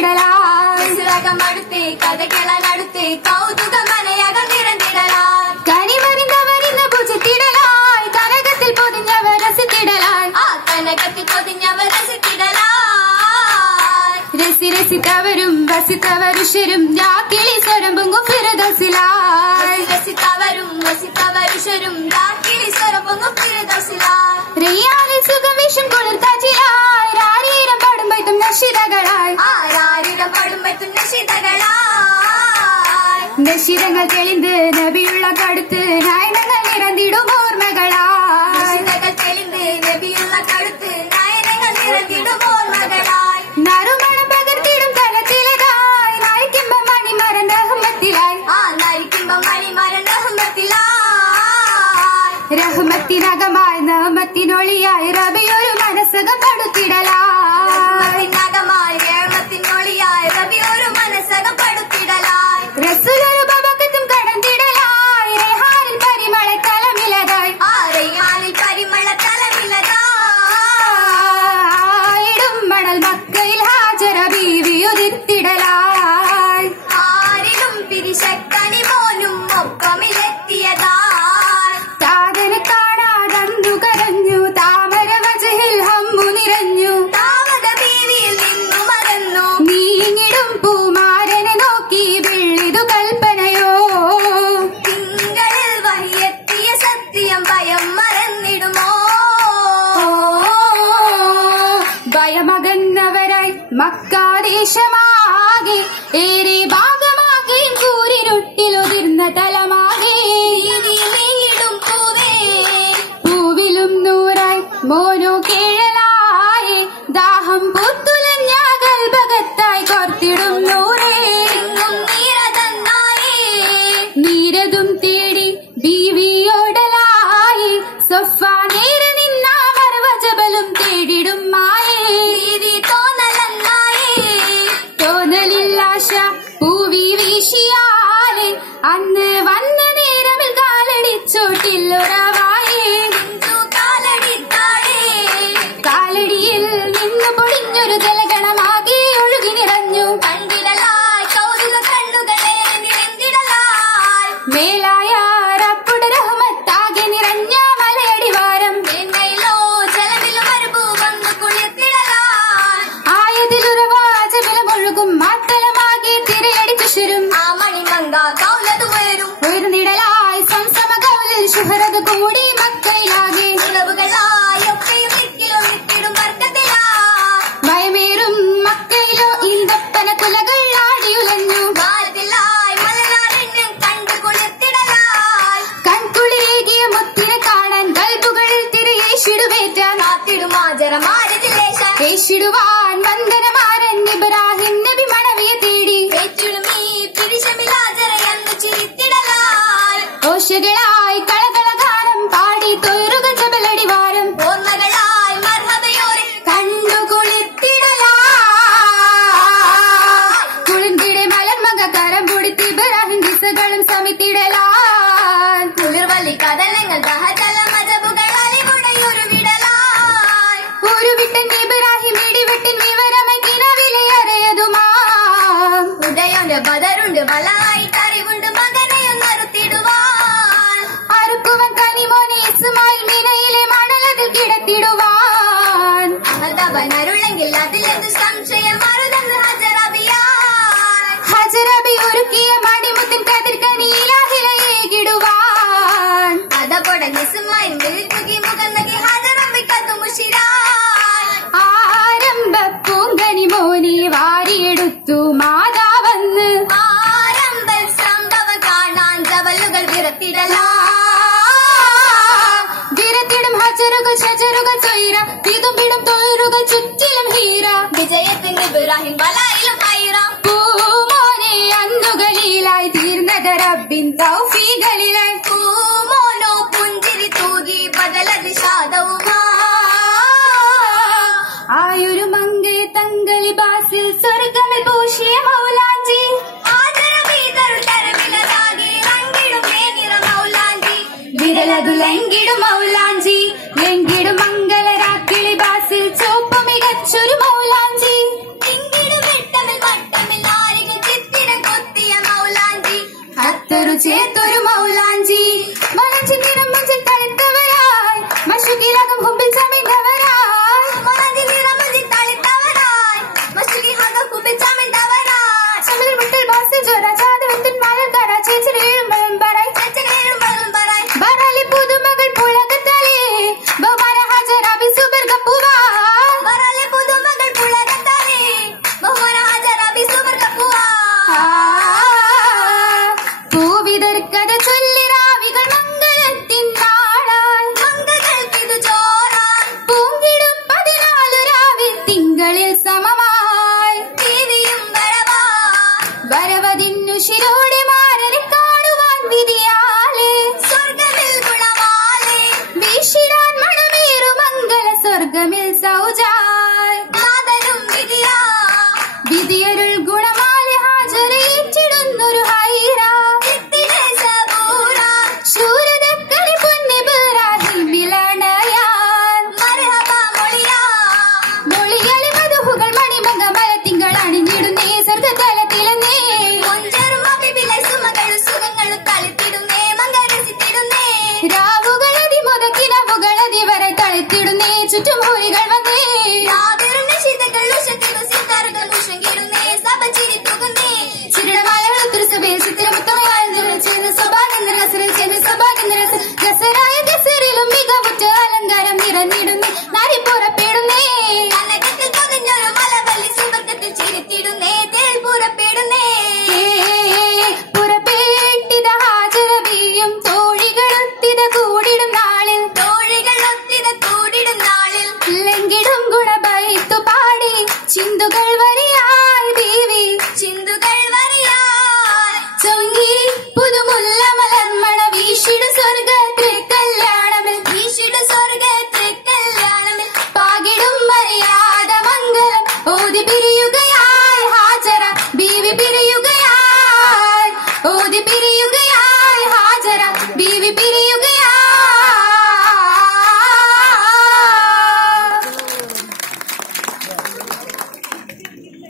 കൊടുത്തിടലാടുത്തേ കഥകളടുത്തേ കൗതുക മനയകം നിറഞ്ഞിടലാൽ കനിമറിന്നവരിന്ന് പൂജിത്തിടലായി കനകത്തിൽ പൊതിഞ്ഞവർ രസിത്തിടലായി ആ കനകത്തിൽ പൊതിഞ്ഞവർ രസിത്തിടലായി രസിത്തവരും വസിത്തവരുഷരും രാക്കിളി സ്വരം പൊങ്ങും ഫിറദൗസിലായി രസിത്തവരും വസിത്തവരുഷരും രാക്കിളി സ്വരം പൊങ്ങും ഫിറദൗസിലായി റിയാലിൽ സുഖം വീശും കുളിർക്കാറ്റിലായി രാരീരം പാടുമ്പത്തും നശിതകളായി ആരാരീരം പാടുമ്പത്തും നശിതകളായി നശിതങ്ങൾ തെളിந்து നബിയുള്ള കടുത്ത് നയനങ്ങൾ നിറഞ്ഞിടും ഓർമ്മകളായി തെളിந்து നബിയുള്ള കടുത്ത് നയനങ്ങൾ നിറഞ്ഞിടും ഓർമ്മകളായി നറുമണം പകർത്തിടും തലത്തിലേതായി നരിക്കുമ്പം മണിമരൻ റഹ്മത്തിലായി ആ നരിക്കുമ്പം മണിമരൻ റഹ്മത്തിലായി റഹ്മത്തിനകമായി നഹ്മത്തിനൊളിയായി റബിയൊരു മനസ്സകം പടുത്തിടലായി നഗമായി റഹ്മത്തിനൊളിയായി റബിയൊരു മനസ്സകം പടുത്തിടലായി റസൂലൊരു ബബക്കത്തും കടന്നിടലായി റെഹാനിൽ പരിമള തലമിലതായി ആ റെഹാനിൽ പരിമള തലമിലതായി ഇടും മണൽ മക്കയിൽ ഹാജറ ബീവി ഉദിർത്തിടലായി ആരിലും പിരിശക്കണി മോനും ഒപ്പമിലെത്തിയതായി താതനെ കാണാതന്നു കരഞ്ഞു താമര വജഹിൽ ഹമ്മു നിറഞ്ഞു താമര ബീവിയിൽ നിന്നു മറന്നു നീങ്ങിടും പൂമാരനെ നോക്കി വെള്ളിതു കൽപ്പനയോ തിങ്കളിൽ വഹിയെത്തിയ സത്യം ഭയം മറന്നിടുമോ ഭയമകന്നവരായി മക്കാദേശമാകെ ഏറെ ഭാഗമാകെയും സൂര്യനൊട്ടിലുതിർന്ന തലമാകെ നീങ്ങിടും പൂവേ പൂവിലും നൂറായി മോനോ കേഴലായി ദാഹം പൂത്തുലഞ്ഞ കൽഭകത്തായി കോർത്തിടും നൂറേ നീരതും തേടി ബീവിയോടലായി സൊഫ നേരെ നിന്ന മറുവജബലും തേടിടും മായേ തോന്നലില്ലാശ പൂവി വീശിയാലെ അന്ന് വന്ന നേരമിൽ കാലടിച്ചോട്ടില്ലുറവായേ കാലടിയിൽ നിന്ന് പൊടിഞ്ഞൊരു ജലഗണമാകെ ഒഴുകി നിറഞ്ഞു കണ്ടിടലായി കൗതുക കണ്ണുകളെ നിറഞ്ഞിടലായി മേലായ റബ്ബുടെ റഹ്മത്താകെ നിറഞ്ഞ മലയടിവാരം എന്നയിലോ ജലമിലും മരുഭൂ വന്നു കുളിർത്തിടലായി ആയതിലുറവാജബലമൊഴുകും മാത്തലമാകെ തിരയടിച്ചുശരും ആ മണിമങ്ക കൗലതുവരും ഉയർന്നിടലായി സംസമ കൗലിൽ ശുഹറത് കൂടി മക്കയിലാകെ ഉളവുകളായി ഒക്കെയും മിക്കിലും വർക്കത്തിലായി ഭയമേറും മക്കയിലോ ഈന്തപ്പന കുലകൾ ആടിയുലഞ്ഞു ഭാരത്തിലായി മലനാടിനും കണ്ടു കുളിർത്തിടലായി കൺകുളിരേകിയ മുത്തിനെ കാണാൻ കൽബുകളിൽ തിരയേശിടുവേറ്റാൻ കാത്തിടുമാജറമാരതിലേശിടുവാൻ വന്ദനമാരൻ ഇബ്രാഹിം നബി മണവിയെ തേടി ഓശകളായി കളകളഗാനം പാടി തൊയറുകൾ ജബലടിവാരം ഓർമ്മകളായി മർഹബയോരിൽ കണ്ടു കുളിർത്തിടലായി കുളിർത്തിടെ മലർമക കരം പൊടിത്തി ഇബ്രാഹിം ദിസകളും സമിത്തിടലാൻ കുളിർവല്ലി കഥനങ്ങൾ ദഹജല മജബുകൾ അലിമുടയൊരു വിടലായി ഒരു വിട്ടൻ ഇബ്രാഹിം ഇടിവെട്ടിൻ വിവരമായി കിനവിലെ അറിയതുമാം ഉദയോന്റെ ബദറുണ്ട് വലായിട്ട് അറിവുണ്ട് മകനെയും നിർത്തിടുവാൻ അറുക്കുവൻ കനിമോനെ ഇസ്മായിൽ മിനയിലെ മണലതിൽ കിടത്തിടുവാൻ അതവൻ അരുളെങ്കിൽ അതിലെന്ത് സംശയം മറുതെന്ന് ഹജറബി ഒരുക്കിയ മണിമുത്തിൻ കതിർക്കനിയിലാഹിലയേകിടുവാൻ അതപൊടൻ ഇസ്മായിൽ വിളിത്തുകി മുഖന്നകി ഹജറബി കത്തുമുഷിരാൻ ആരംഭ പൂങ്കനി മോനെ വാരിയെടുത്തു മാതാവന്ന് ആരംഭ സംഭവം കാണാൻ ജവലുകൾ വിരത്തിടും ഹജറുകൾ ഷജറുകൾ ചൊയ്ര വിതുമ്പിടും തൊയറുകൾ ചുറ്റിലും ഹീര വിജയത്തിന് ഇബ്രാഹിം വലായിലും ഹൈറ പൂമോനെ അന്നുകളിലായി തീർന്നത് റബ്ബിൻ തൗഫീകളിലായി പൂമോനോ പുഞ്ചിരി തൂകി ബദലത് ഷാദവുമാ ആയൊരു മങ്കയെ തങ്കലി ബാസിൽ സ്വർഗമിൽ പൂശിയ മൗലാഞ്ചി വിരലതു ലംഘിടും മൗലാഞ്ചി ലംഘിടും മംഗളരാക്കിളി ബാസിൽ ചോപ്പ് മികച്ചൊരു മൗലാഞ്ചി ചേർത്തൊരു മൗലാഞ്ചി മലഞ്ചി നിറം മഞ്ചിൽ തളിത്തവരായി മഷുകിലകം മുമ്പിൽ ചമയ്ത്തവരായി മലഞ്ചി നിറം മഞ്ചിൽ തളിത്തവരായി മഷുകിലകം മുമ്പിൽ ചമയ്ത്തവരായി ചമിൽ മുട്ടിൽ ബാസ് ജോര ചാദവത്തിൻ മലർക്കര ചേച്ചിരേഴും മലമ്പറായി ബറാലി പുതുമകൾ പുളകത്തലേ ബഹുമാന ഹാജരാബി സുബർഗപ്പൂവാ ബറാലി പുതുമകൾ പുളകത്തലേ ബഹുമാന ഹാജരാബി സുബർഗപ്പൂവാ പൂവിതർക്കഥ ചൊല്ലിരാവികൾ മംഗളത്തിൻ നാളായി മംഗൾക്കിതു ചോറായി പൂങ്കിടും 14 രാവിൽ തിങ്കളിൽ സമമായി ദേവിയും വരവതിന്നു ശിരോടെ മാരനെ കാണുവാൻ വിധിയാലേ സ്വർഗമിൽ ഗുണമാലേ വീശിടാൻ മണമേറു മംഗള സ്വർഗമിൽ സൗജായ് നാദനും വിധിയരുൾ ഗുണമാല ഹാജരേറ്റിടുന്നൊരു ഹൈറ ശൂരതക്കളി പൊന്നിബിറാഹിമിലണയാൻ മർഹബ മൊഴിയാലെ മധുഹുകൾ മണിമംഗ മലത്തിങ്കൾ അണിഞ്ഞിടുന്നേ സ്വർഗതലത്തിലെന്നേ സുഖങ്ങളും കളിത്തിടുന്നേ രാവുകൾ അതിമുതക്കിനവുകൾ അതിവരെ തളിത്തിടുന്നേ ചുറ്റും ഹോലികൾ വന്നേ ഗസറിലും മികവുറ്റ അലങ്കാരം നിറഞ്ഞിടുന്നേ നാരി പുറപ്പെടുന്നേ മലവല്ലി സുവർഗത്തിൽ ചിരിത്തിടുന്നേ തേൾ പുറപ്പെടുന്നേ പുറപ്പെട്ടിത ഹാജരബിയും തോഴികളൊത്തിത കൂടിടും നാളിൽ ലംഘിടും ഗുണബൈത്തു പാടി ചിന്തുകൾ വരിയായി ദേവി ചൊങ്കി പുതുമുല്ല മലർമണ വീശിടു സ്വർഗത്തിൽ കല്യാണമിൽ പാകിടും മര്യാദ മംഗളം ഓതി പിരിയുകയായി ഹാജറ ബീവി പിരിയുകയായി ഓതി പിരിയ